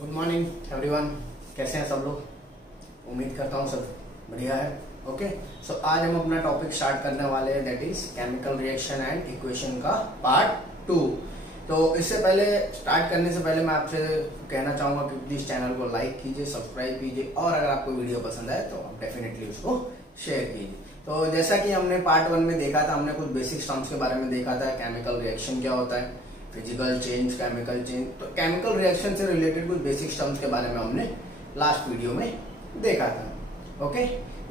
Good morning everyone. कैसे हैं सब लोग? उम्मीद करता हूँ सब बढ़िया है। ओके, सो आज हम अपना टॉपिक स्टार्ट करने वाले हैं, that is chemical reaction and equation का पार्ट 2। तो इससे पहले स्टार्ट करने से पहले मैं आपसे कहना चाहूंगा कि प्लीज चैनल को लाइक कीजिए, सब्सक्राइब कीजिए और अगर आपको वीडियो पसंद आए तो आप डेफिनेटली उसको शेयर कीजिए। तो जैसा कि हमने पार्ट 1 में देखा था, हमने कुछ बेसिक टर्म्स के बारे में देखा था। केमिकल रिएक्शन क्या होता है, फिजिकल चेंज, केमिकल चेंज। तो केमिकल रिएक्शन से रिलेटेड कुछ बेसिक टर्म्स के बारे में हमने लास्ट वीडियो में देखा था। ओके,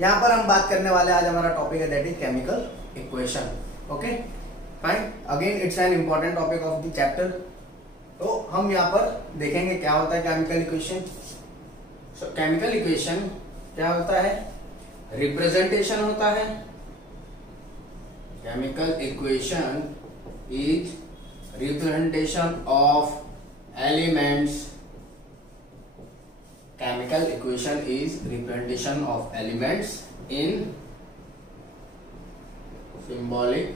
यहाँ पर हम बात करने वाले, आज हमारा टॉपिक है that is chemical equation. Okay fine, again it's an important topic of the chapter. तो हम यहाँ पर देखेंगे क्या होता है केमिकल इक्वेशन। सो केमिकल इक्वेशन क्या होता है? रिप्रेजेंटेशन होता है। Chemical equation is representation of elements. Chemical equation is representation of elements in symbolic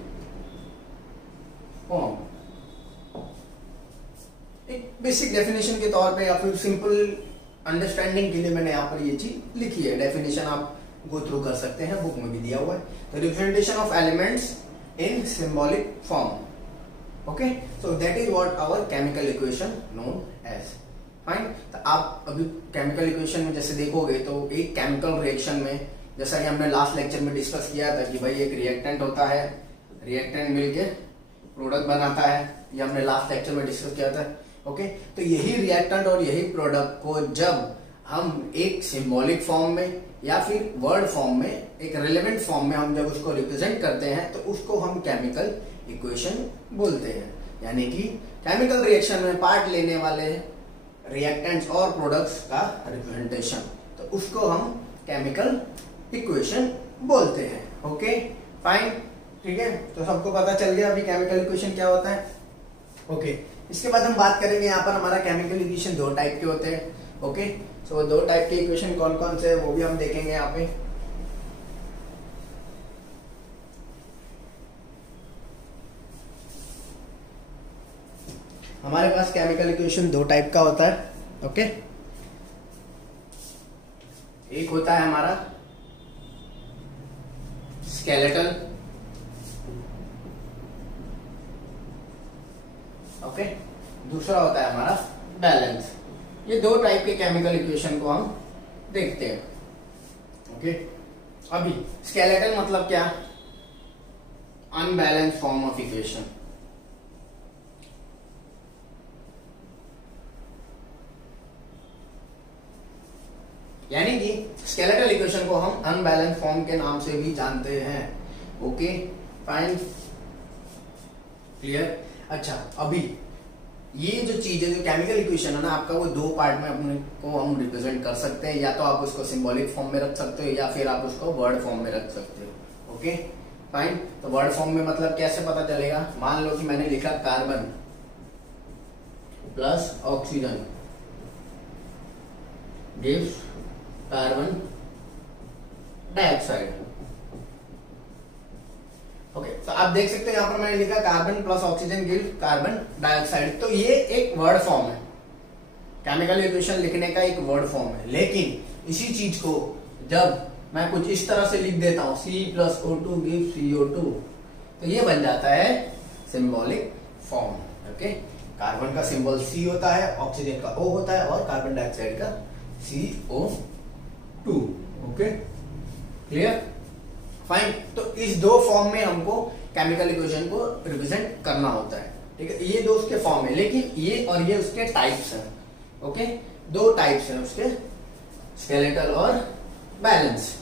form. एक बेसिक डेफिनेशन के तौर पे या फिर सिंपल अंडरस्टैंडिंग के लिए मैंने यहाँ पर ये चीज लिखी है। डेफिनेशन आप गो थ्रू कर सकते हैं, बुक में भी दिया हुआ है। तो representation of elements in symbolic form. Okay, so that is what our chemical equation known as. Fine, तो आप अभी केमिकल इक्वेशन में जैसे देखोगे तो एक केमिकल रिएक्शन में, जैसा कि हमने लास्ट लेक्चर में डिस्कस किया था कि भाई एक रिएक्टेंट होता है, रिएक्टेंट मिलके प्रोडक्ट बनाता है। ये हमने लास्ट लेक्चर में डिस्कस किया था। ओके, तो यही रिएक्टेंट और यही प्रोडक्ट को जब हम एक सिंबॉलिक फॉर्म में या फिर वर्ड फॉर्म में, एक रिलेवेंट फॉर्म में हम जब उसको रिप्रेजेंट करते हैं तो उसको हम केमिकल इक्वेशन बोलते हैं। यानी कि केमिकल रिएक्शन में पार्ट लेने वाले रिएक्टेंट्स और प्रोडक्ट्स का रिप्रेजेंटेशन, तो उसको हम केमिकल इक्वेशन बोलते हैं। ओके फाइन, ठीक है। तो सबको पता चल गया अभी केमिकल इक्वेशन क्या होता है। ओके, इसके बाद हम बात करेंगे यहाँ पर हमारा केमिकल इक्वेशन दो टाइप के होते हैं। ओके, सो दो टाइप के इक्वेशन कौन कौन से है वो भी हम देखेंगे यहाँ पे। हमारे पास केमिकल इक्वेशन दो टाइप का होता है। ओके, एक होता है हमारा स्केलेटल। ओके, दूसरा होता है हमारा बैलेंस। ये दो टाइप के केमिकल इक्वेशन को हम देखते हैं। ओके, अभी स्केलेटल मतलब क्या? Unbalance form of equation. यानी कि स्केलेटल इक्वेशन को हम अनबैलेंस फॉर्म के नाम से भी जानते हैं। Okay fine, clear. अच्छा, अभी ये जो चीज है, जो केमिकल इक्वेशन है ना आपका, वो दो पार्ट में अपने को हम रिप्रेजेंट कर सकते हैं। या तो आप उसको सिंबॉलिक फॉर्म में रख सकते हो या फिर आप उसको वर्ड फॉर्म में रख सकते हो। ओके फाइन, तो वर्ड फॉर्म में मतलब कैसे पता चलेगा? मान लो कि मैंने लिखा carbon plus oxygen gives carbon dioxide. Okay, तो आप देख सकते हैं यहाँ पर मैंने लिखा carbon plus oxygen give carbon dioxide. तो ये एक वर्ड फॉर्म है, केमिकल इक्वेशन लिखने का एक वर्ड फॉर्म है। लेकिन इसी चीज को जब मैं कुछ इस तरह से लिख देता हूं, C plus O2 give CO2, तो ये बन जाता है सिंबॉलिक फॉर्म। ओके, कार्बन का सिंबल C होता है, ऑक्सीजन का O होता है और कार्बन डाइऑक्साइड का CO2। Okay clear, fine. तो इस दो फॉर्म में हमको केमिकल इक्वेशन को रिप्रेजेंट करना होता है। ठीक है, ये दो उसके फॉर्म है, लेकिन ये और ये उसके टाइप्स हैं। ओके, दो टाइप्स हैं उसके, स्केलेटल और बैलेंस।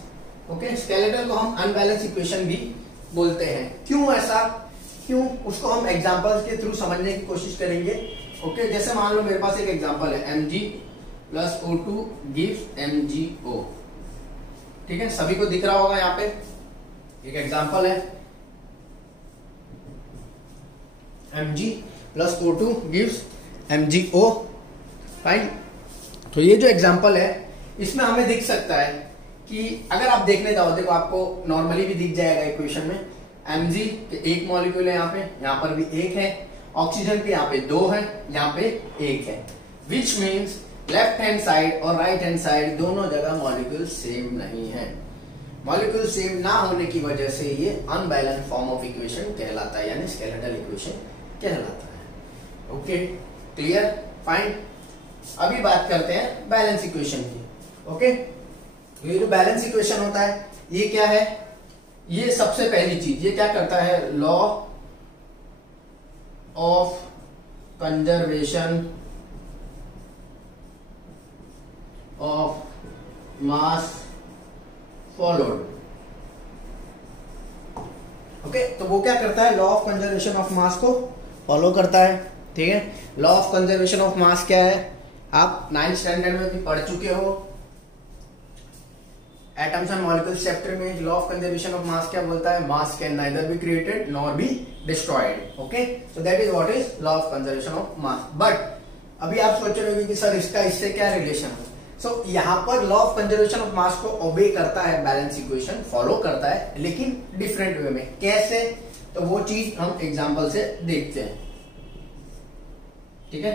ओके, स्केलेटल को हम अनबैलेंस इक्वेशन भी बोलते हैं। क्यों ऐसा, क्यों, उसको हम एग्जांपल्स के थ्रू समझने की कोशिश करेंगे। ओके, जैसे मान लो मेरे पास एक एग्जांपल है, Mg plus O2 gives MgO। ठीक है, सभी को दिख रहा होगा यहाँ पे एक एग्जांपल है, Mg plus O2 gives MgO। Fine, तो ये जो एग्जांपल है इसमें हमें दिख सकता है कि अगर आप देखने जाओ, देखो आपको नॉर्मली भी दिख जाएगा इक्वेशन में, Mg एक मॉलिक्यूल है यहाँ पर भी एक है, ऑक्सीजन पे यहाँ पे 2 है, यहाँ पे 1 है, which means left hand side और राइट हैंड साइड दोनों जगह मॉलिक्यूल सेम नहीं है। मॉलिक्यूल सेम ना होने की वजह से ये अनबैलेंस फॉर्म ऑफ इक्वेशन कहलाता है, यानी स्केलेटल इक्वेशन कहलाता है। Okay, clear, fine. अभी बात करते हैं बैलेंस इक्वेशन की। ओके, ये जो बैलेंस इक्वेशन होता है ये क्या है? ये सबसे पहली चीज ये क्या करता है? Law of conservation of mass followed. Okay, तो वो क्या करता है? Law of conservation of mass को फॉलो करता है। ठीक है, law of conservation of mass क्या है? आप 9th स्टैंडर्ड में भी पढ़ चुके हो, एटम्स एंड मॉलिक्यूल्स चैप्टर में। Law of conservation of mass क्या बोलता है? मास can neither be created nor be destroyed. Okay, so that is what is law of conservation of mass. But अभी आप सोच रहे होंगे कि सर इसका इससे क्या रिलेशन है? सो यहाँ पर law of conservation of mass को ओबे करता है, बैलेंस इक्वेशन फॉलो करता है, लेकिन डिफरेंट वे में। कैसे? तो वो चीज हम एग्जांपल से देखते हैं। ठीक है,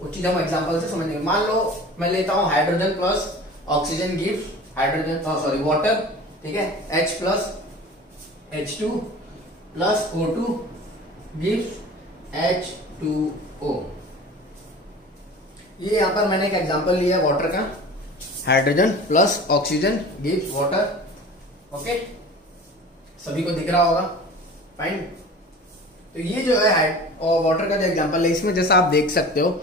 वो चीज हम एग्जांपल से समझेंगे। मान लो मैं लेता हूं hydrogen plus oxygen gives hydrogen water. ठीक है, H plus H2 plus O2 gives H2O। ये यहां पर मैंने एक एग्जांपल लिया है वाटर का। Hydrogen plus oxygen gives water. Okay, सभी को दिख रहा होगा, फाइन। तो ये जो है और वाटर का जो एग्जांपल है, इसमें जैसा आप देख सकते हो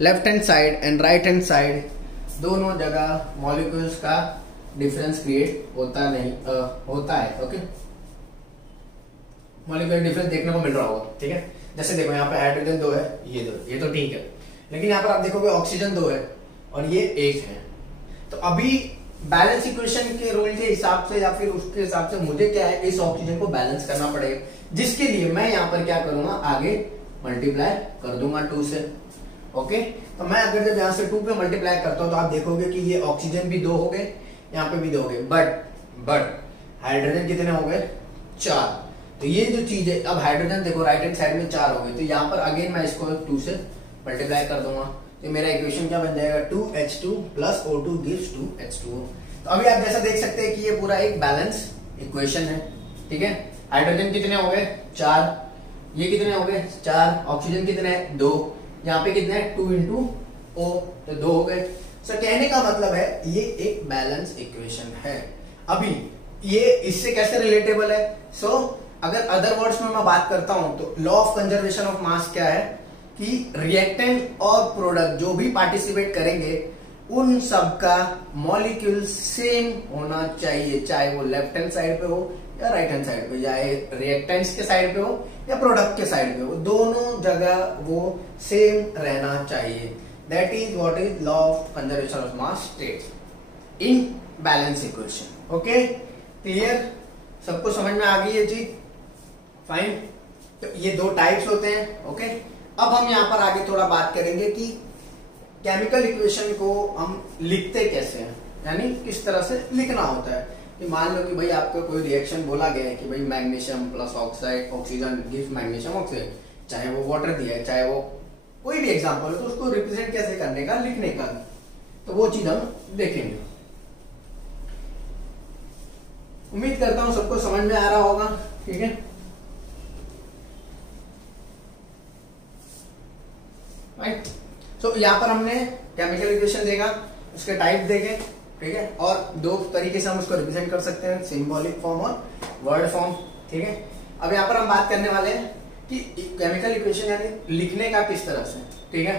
left hand side and right hand side दोनों जगह मॉलिक्यूल्स का डिफरेंस क्रिएट होता नहीं होता है। ओके, मॉलिक्यूलर डिफरेंस देखने को मिल रहा होगा। ठीक है, जैसे देखो यहाँ पे हाइड्रोजन 2 है, ये 2, ये तो ठीक है, लेकिन यहाँ पर आप देखोगे ऑक्सीजन 2 है और ये 1 है। तो अभी बैलेंस इक्वेशन के रूल के हिसाब से या फिर उसके हिसाब से मुझे क्या है, इस ऑक्सीजन को बैलेंस करना पड़ेगा, जिसके लिए मैं यहाँ पर क्या करूंगा, आगे मल्टीप्लाई कर दूंगा 2 से। ओके, तो मैं अगर जब यहाँ से 2 पे मल्टीप्लाई करता हूँ तो आप देखोगे कि ये ऑक्सीजन भी 2 हो गए, यहाँ पे भी 2 हो गए, बट हाइड्रोजन कितने हो गए? 4। तो ये जो चीज है, अब हाइड्रोजन देखो राइट हैंड साइड में 4 हो गए, तो यहाँ पर अगेन मैं इसको 2 से मल्टीप्लाई कर दूंगा, तो मेरा इक्वेशन क्या बन जाएगा? 2H2 plus O2 gives 2H2O। तो अभी आप जैसा देख सकते हैं कि ये पूरा एक बैलेंस इक्वेशन है। ठीक है, हाइड्रोजन कितने हो गए? 4, ये कितने हो गए? 4, ऑक्सीजन कितने हैं? 2, यहाँ पे कितने हैं? 2 इंटू O, तो 2 हो गए। सो कहने का मतलब है ये एक बैलेंस इक्वेशन है। अभी ये इससे कैसे रिलेटेबल है? अगर अदर वर्ड्स में मैं बात करता हूं तो law of conservation of mass क्या है कि रिएक्टेंट और प्रोडक्ट जो भी पार्टिसिपेट करेंगे उन सब का मॉलिक्यूल सेम होना चाहिए, चाहे वो लेफ्ट हैंड साइड पे हो या राइट हैंड साइड पे, चाहे रिएक्टेंट्स के साइड पे हो या प्रोडक्ट के साइड पे हो, दोनों जगह वो सेम रहना चाहिए। That is what is law of conservation of mass states in balance equation. Okay, clear, सबको समझ में आ गई ये चीज? फाइन। तो ये 2 टाइप्स होते हैं। ओके, अब हम यहां पर आगे थोड़ा बात करेंगे कि केमिकल इक्वेशन को हम लिखते कैसे हैं, यानी किस तरह से लिखना होता है। कि मान लो कि भाई आपको कोई रिएक्शन बोला गया है कि भाई magnesium plus oxide oxygen gives magnesium oxide, चाहे वो वाटर दिया है, चाहे वो कोई भी एग्जांपल हो, तो उसको रिप्रेजेंट कैसे करने का, लिखने का, तो वो चीज हम देखेंगे। उम्मीद करता हूं सबको समझ में आ रहा होगा। ठीक है, राइट। सो यहाँ पर हमने केमिकल इक्वेशन देखा, उसके टाइप देखे। ठीक है, और 2 तरीके से हम उसको रिप्रेजेंट कर सकते हैं, सिंबॉलिक फॉर्म और वर्ड फॉर्म। ठीक है, अब यहाँ पर हम बात करने वाले हैं कि केमिकल इक्वेशन यानी लिखने का किस तरह से। ठीक है,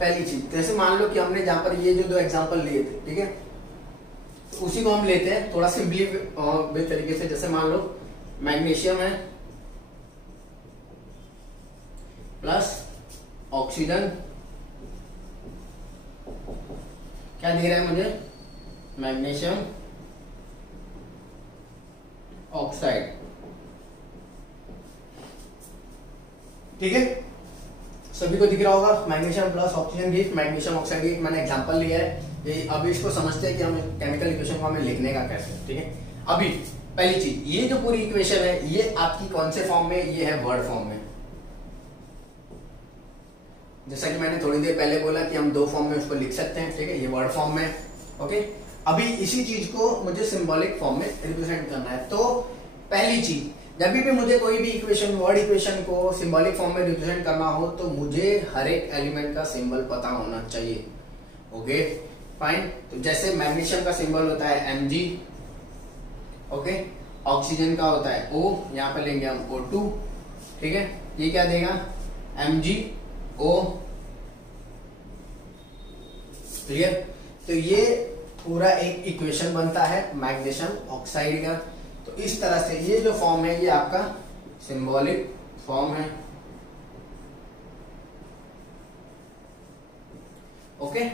पहली चीज जैसे मान लो कि हमने जहां पर ये जो 2 एग्जांपल लिए थे, ठीक है, तो उसी को हम लेते हैं थोड़ा सिंपली तरीके से। जैसे मान लो मैग्नीशियम है प्लस ऑक्सीजन, क्या दे रहा है मुझे? Magnesium oxide. ठीक है, सभी को दिख रहा होगा, magnesium plus oxygen gives magnesium oxide. मैंने एग्जांपल लिया है। अब इसको समझते हैं कि हम केमिकल इक्वेशन को हमें लिखने का कैसे। ठीक है, अभी पहली चीज, ये जो पूरी इक्वेशन है ये आपकी कौन से फॉर्म में? ये है वर्ड फॉर्म में। जैसा कि मैंने थोड़ी देर पहले बोला कि हम दो फॉर्म में उसको लिख सकते हैं, ठीक है, ये वर्ड फॉर्म में, ओके। अभी इसी चीज को मुझे सिंबॉलिक फॉर्म में रिप्रेजेंट करना है। तो पहली चीज, जब भी मुझे कोई भी इक्वेशन, वर्ड इक्वेशन को सिंबॉलिक फॉर्म में रिप्रेजेंट करना हो तो मुझे हर एक एलिमेंट का सिंबल पता होना चाहिए, ओके फाइन। तो जैसे मैग्नीशियम का सिंबल होता है Mg, ओके, ऑक्सीजन का होता है O, यहाँ पे लेंगे हम O2, ठीक है, ये क्या देगा MgO, क्लियर। तो ये पूरा एक इक्वेशन बनता है मैग्नीशियम ऑक्साइड का। तो इस तरह से ये जो फॉर्म है ये आपका सिंबॉलिक फॉर्म है, ओके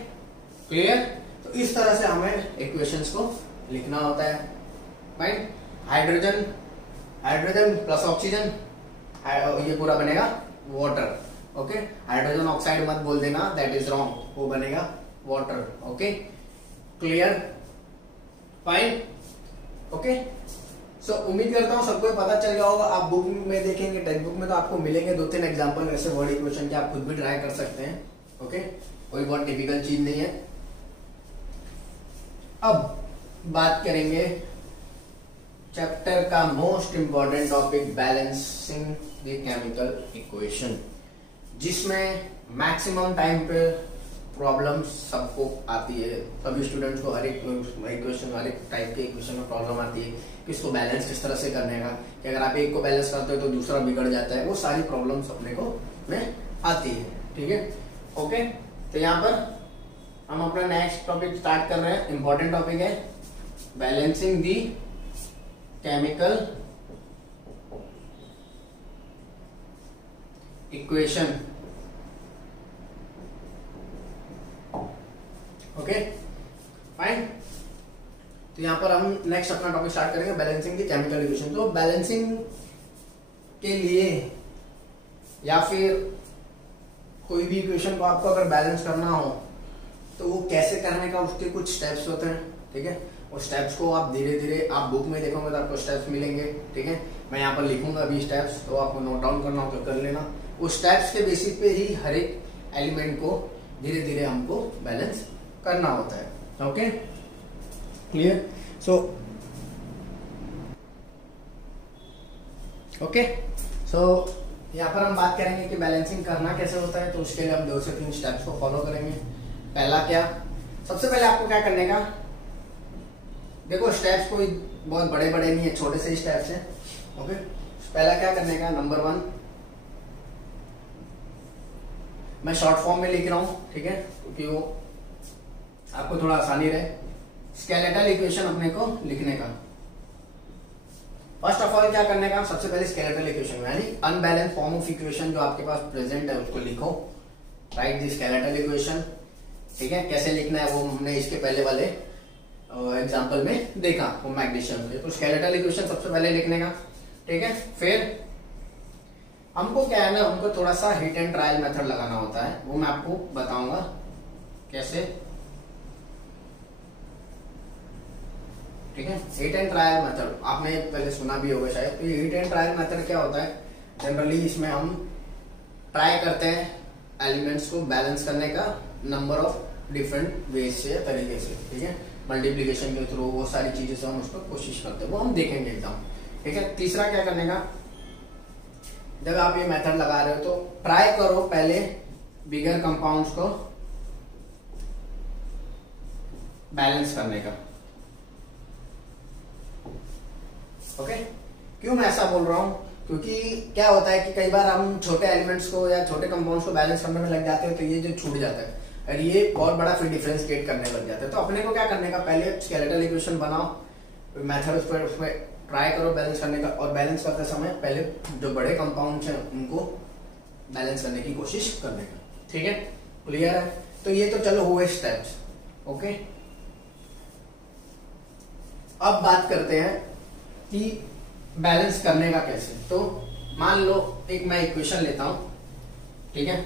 क्लियर। तो इस तरह से हमें इक्वेशंस को लिखना होता है, right. Hydrogen, hydrogen plus oxygen, ये पूरा बनेगा वाटर, ओके। हाइड्रोजन ऑक्साइड मत बोल देना, दैट इज रॉन्ग, वो बनेगा water, okay clear fine, okay. So उम्मीद करता हूं सबको पता चल गया होगा। आप बुक में देखेंगे, टेक्स्ट बुक में तो आपको मिलेंगे 2-3 एग्जांपल ऐसे वर्ड इक्वेशन के, आप खुद भी ट्राई कर सकते हैं, ओके, कोई बहुत डिफिकल्ट चीज नहीं है। अब बात करेंगे चैप्टर का most important topic, balancing the chemical equation, जिसमें मैक्सिमम टाइम पे प्रॉब्लम सबको आती है। सभी स्टूडेंट्स को हर एक इक्वेशन, हर एक टाइप के इक्वेशन में प्रॉब्लम आती है कि इसको बैलेंस किस तरह से करने का, कि अगर आप एक को बैलेंस करते हो तो दूसरा बिगड़ जाता है, वो सारी प्रॉब्लम्स अपने को में आती है, ठीक है, ओके। तो यहाँ पर हम अपना नेक्स्ट टॉपिक स्टार्ट कर रहे हैं। इंपॉर्टेंट टॉपिक है balancing the chemical equation, okay fine. तो यहां पर हम नेक्स्ट अपना टॉपिक स्टार्ट करेंगे बैलेंसिंग दी केमिकल इक्वेशन। तो बैलेंसिंग के लिए या फिर कोई भी इक्वेशन को आपको अगर बैलेंस करना हो तो वो कैसे करने का, उसके कुछ स्टेप्स होते हैं, ठीक है। उस स्टेप्स को आप धीरे धीरे, आप बुक में देखोगे तो आपको स्टेप्स मिलेंगे, ठीक है। मैं यहाँ पर लिखूंगा अभी स्टेप्स, तो आपको नोट डाउन करना हो तो कर लेना। उस स्टेप्स के बेसिस पे ही हर एक एलिमेंट को धीरे धीरे हमको बैलेंस करना होता है, ओके क्लियर। सो ओके, सो यहाँ पर हम बात करेंगे कि बैलेंसिंग करना कैसे होता है। तो उसके लिए हम 2 से 3 स्टेप्स को फॉलो करेंगे। पहला क्या, सबसे पहले आपको क्या करने का, देखो स्टेप्स कोई बहुत बड़े बड़े नहीं है, छोटे से स्टेप्स हैं, ओके। पहला क्या करने का, नंबर 1, मैं शॉर्ट फॉर्म में लिख रहा हूं, ठीक है, क्योंकि वो आपको थोड़ा आसानी रहे। स्केलेटल इक्वेशन अपने को लिखने का, फर्स्ट ऑफ ऑल क्या करने का, सबसे पहले स्केलेटल इक्वेशन यानी अनबैलेंस फॉर्म ऑफ इक्वेशन जो आपके पास प्रेजेंट है उसको लिखो, राइट द स्केलेटल इक्वेशन, ठीक है। कैसे लिखना है वो हमने इसके पहले वाले एग्जांपल में देखा, वो मैग्नीशियम के। तो स्केलेटल इक्वेशन सबसे पहले लिखने का, ठीक है। फिर हमको क्या है ना, हमको थोड़ा सा हिट एंड ट्रायल मेथड लगाना होता है, वो मैं आपको बताऊंगा कैसे, ठीक है। हिट एंड ट्रायल मेथड आपने पहले सुना भी होगा शायद। तो ये हिट एंड ट्रायल मेथड क्या होता है, जनरली इसमें हम ट्राई करते हैं एलिमेंट्स को बैलेंस करने का नंबर ऑफ डिफरेंट वेज से, तरीके से, ठीक है, मल्टीप्लीकेशन के थ्रू, वो सारी चीजें से हम उसको कोशिश करते हैं, वो हम देखेंगे एकदम, ठीक है। तीसरा क्या करने का, जब आप ये मेथड लगा रहे हो तो ट्राई करो पहले बिगर कंपाउंड्स को बैलेंस करने का, ओके। क्यों मैं ऐसा बोल रहा हूं, क्योंकि क्या होता है कि कई बार हम छोटे एलिमेंट्स को या छोटे कंपाउंड्स को बैलेंस करने में लग जाते हैं तो ये जो छूट जाता है और ये बहुत बड़ा फिर डिफरेंस क्रिएट करने लग जाता है। तो अपने को क्या करने का, पहले स्केलेटल इक्वेशन बनाओ, मेथड उसमें ट्राई करो बैलेंस करने का, और बैलेंस करते समय पहले जो बड़े कंपाउंड्स हैं उनको बैलेंस करने की कोशिश करने का, ठीक है, क्लियर है। तो ये तो चलो हुए स्टेप्स, ओके। अब बात करते हैं कि बैलेंस करने का कैसे। तो मान लो एक मैं इक्वेशन लेता हूं, ठीक है,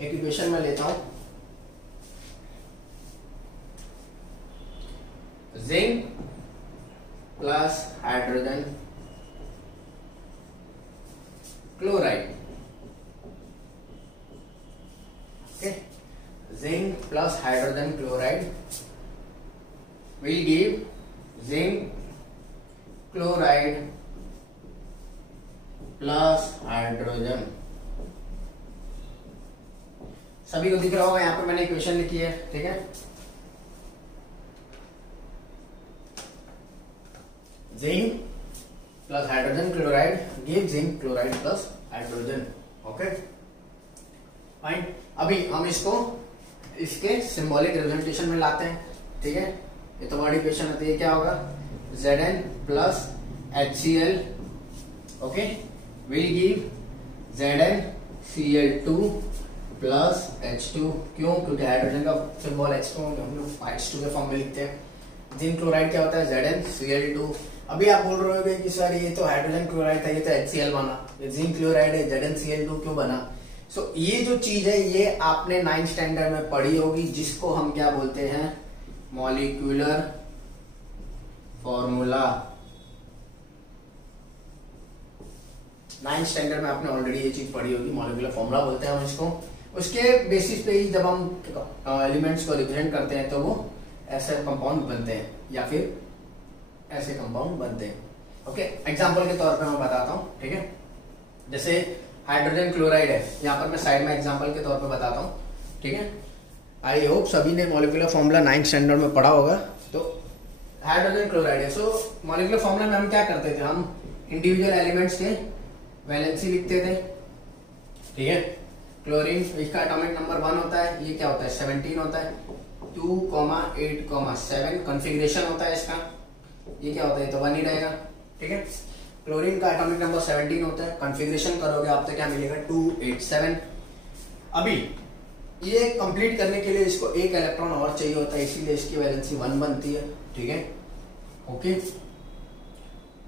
एक इक्वेशन में लेता हूं, zinc plus hydrogen chloride, hydrogen chloride will give zinc chloride plus hydrogen. सभी को दिख रहा होगा, यहाँ पे मैंने इक्वेशन लिखी है, ठीक है। Zinc plus hydrogen chloride give zinc chloride plus hydrogen. Okay fine. अभी हम इसको इसके सिंबॉलिक रिप्रेजेंटेशन में लाते हैं, ठीक है। ये तो बड़ी इक्वेशन होती है, क्या होगा Zn plus HCl okay will give ZnCl2 plus H2। क्यों? क्योंकि हाइड्रोजन का सिंबल H2 हम लोग H2 के फॉर्म में लिखते हैं। जिंक क्लोराइड क्या होता है ZnCl2। अभी आप बोल रहे हो कि सर ये तो हाइड्रोजन क्लोराइड था, ये तो HCl बना, ये जिंक क्लोराइड है ZnCl2 क्यों बना? सो ये जो चीज है ये आपने 9th स्टैंडर्ड में पढ़ी होगी, जिसको हम क्या बोलते हैं मॉलिक्यूलर फॉर्मूला। 9th स्टैंडर्ड में आपने ऑलरेडी ये चीज पढ़ी होगी, मॉलिक्यूलर फॉर्मूला बोलते हैं हम इसको। उसके बेसिस पे ही जब हम एलिमेंट्स को रिप्रेजेंट करते हैं तो वो ऐसे कंपाउंड बनते हैं या फिर ऐसे कंपाउंड बनते हैं। ओके एग्जांपल के तौर पे मैं बताता हूँ, ठीक है। जैसे हाइड्रोजन क्लोराइड है, यहाँ पर मैं साइड में एग्जांपल के तौर पे बताता हूँ, ठीक है। आई होप सभी ने मॉलिक्यूलर फॉर्मूला 9th स्टैंडर्ड में पढ़ा होगा। तो हाइड्रोजन क्लोराइड है, सो मॉलिक्यूलर फॉर्मूला में हम क्या करते थे, हम इंडिविजुअल एलिमेंट्स के वैलेंसी लिखते थे, ठीक है। क्लोरीन इसका एटॉमिक नंबर 1 होता है, ये क्या होता है 17 होता है, 2, 8, 7 कॉन्फ़िगरेशन होता है इसका, ये क्या होता है तो 1 ही रहेगा, ठीक है। क्लोरीन का एटॉमिक नंबर 17 होता है, कॉन्फ़िगरेशन करोगे आप तो क्या मिलेगा 2, 8, 7। अभी ये कंप्लीट करने के लिए इसको एक इलेक्ट्रॉन और चाहिए होता है, इसीलिए इसकी वैलेंसी 1 बनती है, ठीक है। Okay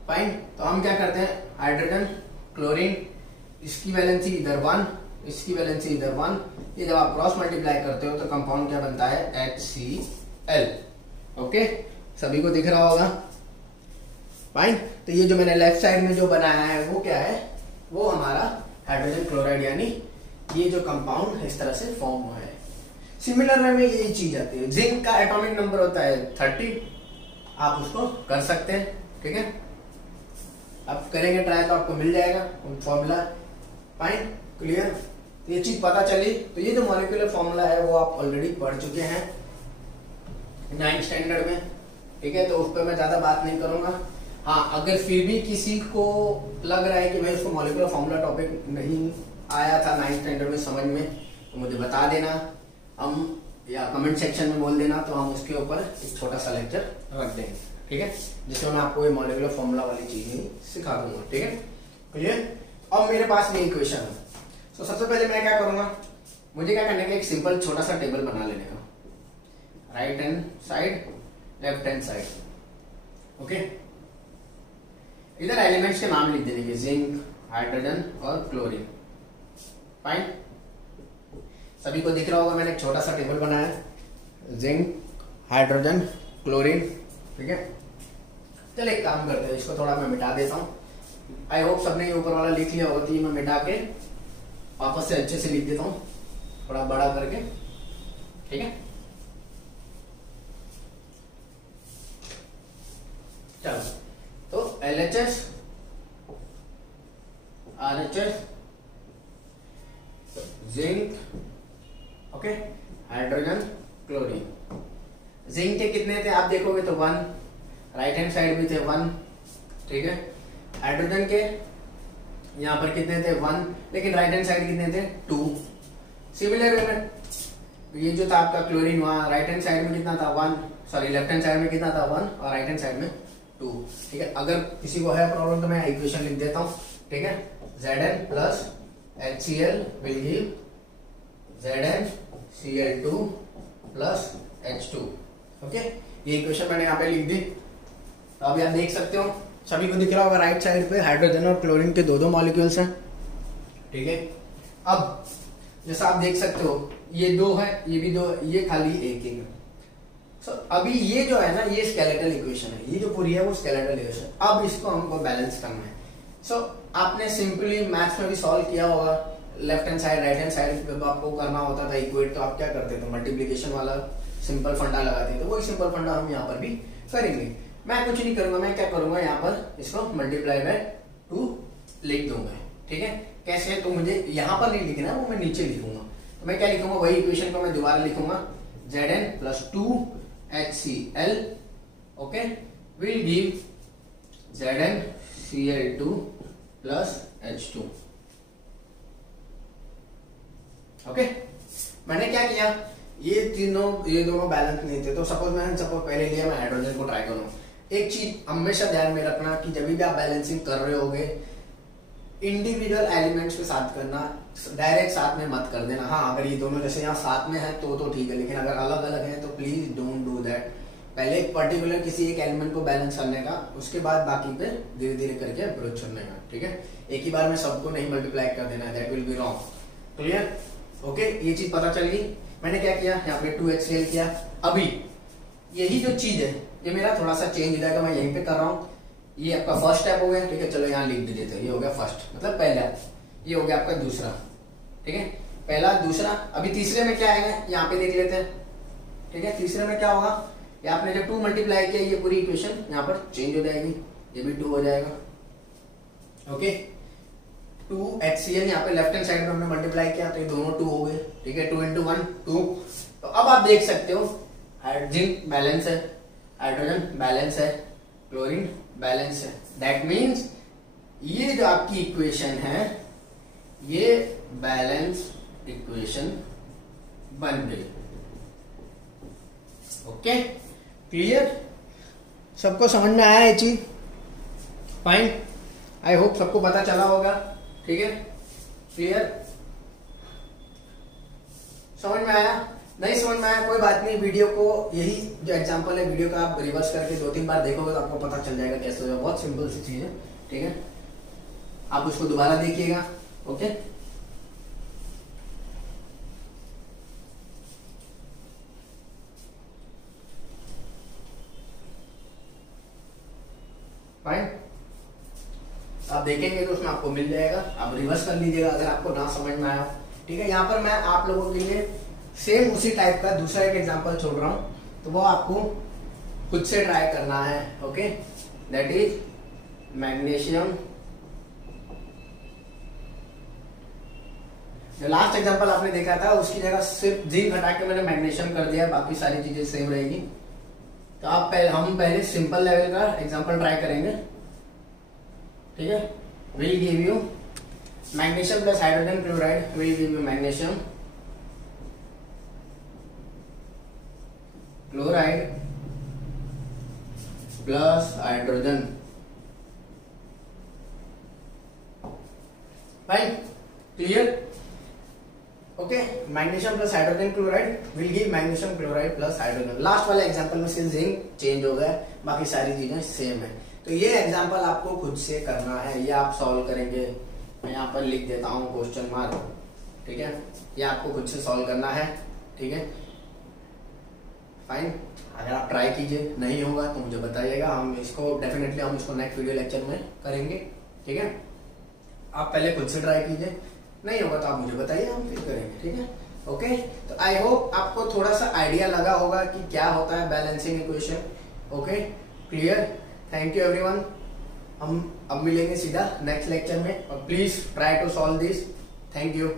fine. तो हम क्या करते हैं हाइड्रोजन क्लोरीन इसकी वैलेंसी इधर 1, इसकी वैलेंसी इधर 1, ये जब आप क्रॉस मल्टीप्लाई करते हो तो कंपाउंड क्या बनता है HCl। ओके सभी को दिख रहा होगा फाइन। तो ये जो मैंने लेफ्ट साइड में जो बनाया है वो क्या है, वो हमारा हाइड्रोजन क्लोराइड यानी ये जो कंपाउंड इस तरह से फॉर्म हुआ है। सिमिलर वे में यही चीज आती है। जिंक का एटॉमिक नंबर होता है 30, आप उसको कर सकते हैं, ठीक है। आप करेंगे ट्राई तो आपको मिल जाएगा फॉर्मूला। फाइन क्लियर, ये चीज पता चली। तो ये जो मॉलिक्यूलर फॉर्मूला है वो आप ऑलरेडी पढ़ चुके हैं 9th स्टैंडर्ड में, ठीक है। तो उस पर मैं ज्यादा बात नहीं करूंगा। हाँ अगर फिर भी किसी को लग रहा है कि भाई उसको मॉलिक्यूलर फॉर्मूला टॉपिक नहीं आया था 9th स्टैंडर्ड में समझ में, तो मुझे बता देना, हम या कमेंट सेक्शन में बोल देना, तो हम उसके ऊपर एक छोटा सा लेक्चर रख देंगे, ठीक है, जिसमें मैं आपको ये मॉलिक्यूलर फॉर्मूला वाली चीज ही सिखा दूंगा, ठीक है। क्लियर। अब मेरे पास ये इक्वेशन है, तो सबसे पहले मैं क्या करूंगा, मुझे क्या करने का एक सिंपल छोटा सा टेबल बना लेने का, right hand side left hand side, okay. इधर एलिमेंट्स के नाम लिख देने के, जिंक हाइड्रोजन और क्लोरीन। फाइन, सभी को दिख रहा होगा मैंने एक छोटा सा टेबल बनाया है, जिंक हाइड्रोजन क्लोरीन, ठीक है। चल एक काम करते हैं, इसको थोड़ा मैं मिटा देता हूँ। आई होप सबने ऊपर वाला लिख लिया होगा, तो ये मैं मिटा के वापस से अच्छे से लिख देता हूँ, थोड़ा बड़ा करके, ठीक है। चलो तो LHS RHS zinc, okay, hydrogen chlorine. Zinc के कितने थे आप देखोगे तो 1, राइट हैंड साइड भी थे 1, ठीक है। हाइड्रोजन के यहाँ पर कितने थे 1, लेकिन राइट हैंड साइड कितने थे 2। सिमिलर वे में ये जो था आपका क्लोरीन, वहां राइट हैंड साइड में कितना था 1, सॉरी लेफ्ट हैंड साइड में कितना था 1 और राइट हैंड साइड में 2, ठीक है। अगर किसी को है प्रॉब्लम तो मैं इक्वेशन लिख देता हूँ, ठीक है। Zn plus HCl will give ZnCl2 plus H2, okay. ये इक्वेशन मैंने यहाँ पे लिख दी। तो अभी आप देख सकते हो, सभी को दिख रहा होगा राइट साइड पे हाइड्रोजन और क्लोरीन के दो मॉलिक्यूल्स हैं, ठीक है। अब जैसा आप देख सकते हो ये 2 है, ये भी 2, ये खाली एक है। So, अभी ये जो है ना ये स्केलेटल इक्वेशन है, ये जो पूरी है वो स्केलेटल इक्वेशन। अब इसको हमको बैलेंस करना है। सो आपने सिंपली मैथ्स में भी सॉल्व किया होगा, left hand side right hand side जब आपको करना होता था इक्वेट, तो आप क्या करते थे मल्टीप्लिकेशन वाला सिंपल फंडा लगाते हैं, तो वही सिंपल फंडा हम यहाँ पर भी करेंगे। मैं कुछ नहीं करूंगा, मैं क्या करूंगा यहाँ पर इसको मल्टीप्लाई बाय 2 लिख दूंगा, ठीक है। कैसे, तो मुझे यहाँ पर नहीं लिखना, वो मैं नीचे लिखूंगा। तो मैं क्या लिखूंगा, वही इक्वेशन को मैं दोबारा लिखूंगा, Zn plus 2HCl okay will give ZnCl2 plus H2 okay. मैंने क्या किया, ये दोनों बैलेंस नहीं थे, तो सपोज पहले लिया, मैं हाइड्रोजन को ट्राई करूँ। एक चीज हमेशा ध्यान में रखना कि जब भी आप बैलेंसिंग कर रहे होगे, इंडिविजुअल एलिमेंट्स के साथ करना, डायरेक्ट साथ में मत कर देना। हाँ, अगर ये दोनों जैसे यहाँ साथ में है तो ठीक है, लेकिन अगर अलग अलग है तो प्लीज डोंट डू दैट। पहले एक पर्टिकुलर किसी एक एलिमेंट को बैलेंस करने का, उसके बाद बाकी पे धीरे धीरे करके अप्रोच करने का, ठीक है। एक ही बार में सबको नहीं मल्टीप्लाई कर देना, that will be wrong. Clear, okay. ये चीज पता चल गई। मैंने क्या किया, यहाँ पे 2HCl किया। अभी यही जो चीज है ये मेरा थोड़ा सा चेंज हो जाएगा, मैं यहीं पे कर रहा हूँ। ये आपका फर्स्ट स्टेप हो गया, ठीक है। चलो यहाँ लिख दीजिए, तो ये हो गया फर्स्ट, मतलब पहला। ये हो गया आपका दूसरा, ठीक है। पहला, दूसरा। अभी तीसरे में क्या आएगा, यहाँ पे देख लेते हैं, ठीक है। तीसरे में क्या होगा, ये आपने जब 2 मल्टीप्लाई किया, ये पूरी इक्वेशन यहाँ पर चेंज हो जाएगी, ये भी 2 हो जाएगा, ओके। 2HCl यहाँ पे लेफ्ट हैंड साइड में हमने मल्टीप्लाई किया, तो ये दोनों 2 हो गए, ठीक है। 2 × 1 2। तो अब आप देख सकते हो हाइड्रोजन बैलेंस है, हाइड्रोजन बैलेंस है, क्लोरीन बैलेंस है। दैट मीन्स ये जो आपकी इक्वेशन है ये बैलेंस इक्वेशन बन गई, ओके। क्लियर, सबको समझ में आया ये चीज? फाइन, आई होप सबको पता चला होगा, ठीक है। क्लियर, समझ में आया? नहीं समझ में आया कोई बात नहीं, वीडियो को, यही जो एग्जांपल है, वीडियो का आप रिवर्स करके 2-3 बार देखोगे तो आपको पता चल जाएगा कैसे होगा। बहुत सिंपल सी चीज है, ठीक है। आप उसको दोबारा देखिएगा, ओके। फाइन, आप देखेंगे तो उसमें आपको मिल जाएगा, आप रिवर्स कर लीजिएगा अगर आपको ना समझ में आया, ठीक है। यहाँ पर मैं आप लोगों के लिए सेम उसी टाइप का दूसरा एक एग्जांपल छोड़ रहा हूं, तो वो आपको खुद से ट्राई करना है, ओके। That is magnesium. जो लास्ट एग्जांपल आपने देखा था उसकी जगह सिर्फ जिंक हटा के मैंने मैग्नीशियम कर दिया, बाकी सारी चीजें सेम रहेगी। तो आप हम पहले सिंपल लेवल का एग्जांपल ट्राई करेंगे, ठीक है। Will give you magnesium plus hydrogen chloride will give you magnesium chloride plus hydrogen. Fine, clear, okay. Magnesium plus hydrogen chloride will give magnesium chloride plus hydrogen. Last वाले example में सिर्फ zinc change हो गया, बाकी सारी चीजें same है। तो ये एग्जांपल आपको खुद से करना है, ये आप सॉल्व करेंगे। मैं यहाँ पर लिख देता हूँ क्वेश्चन मार्क, ठीक है। ये आपको खुद से सॉल्व करना है, ठीक है। फाइन, अगर आप ट्राई कीजिए, नहीं होगा तो मुझे बताइएगा, हम इसको डेफिनेटली हम इसको नेक्स्ट वीडियो लेक्चर में करेंगे, ठीक है। आप पहले खुद से ट्राई कीजिए, नहीं होगा तो आप मुझे बताइए, हम फिर करेंगे, ठीक है, ओके। तो आई होप आपको थोड़ा सा आइडिया लगा होगा कि क्या होता है balancing equation, okay. Clear, thank you everyone. हम अब मिलेंगे सीधा नेक्स्ट लेक्चर में, और please try to solve this. Thank you.